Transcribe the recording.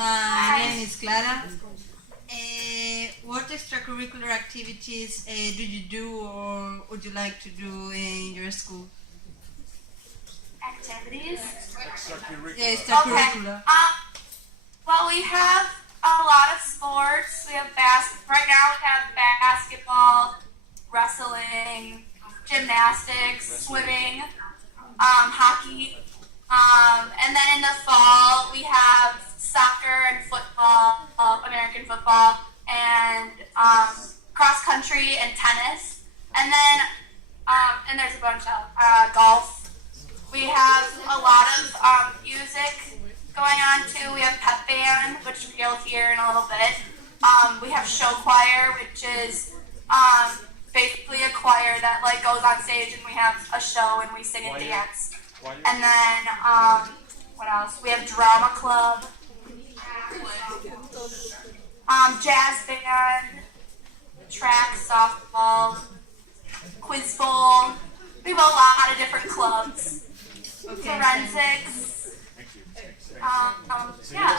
My name is Clara. What extracurricular activities do you do or would you like to do in your school? Activities? Yeah, extracurricular. Well, we have a lot of sports. We have right now we have basketball, wrestling, gymnastics, swimming, hockey. And then in the fall we have soccer and football, American football, and cross country and tennis. And then and there's a bunch of golf. We have a lot of music going on too. We have pep band, which you'll hear in a little bit. We have show choir, which is basically a choir that like goes on stage and we have a show and we sing and dance. And then what else? We have drama club, jazz band, track, softball, quiz bowl. We have a lot of different clubs. Forensics. Yeah.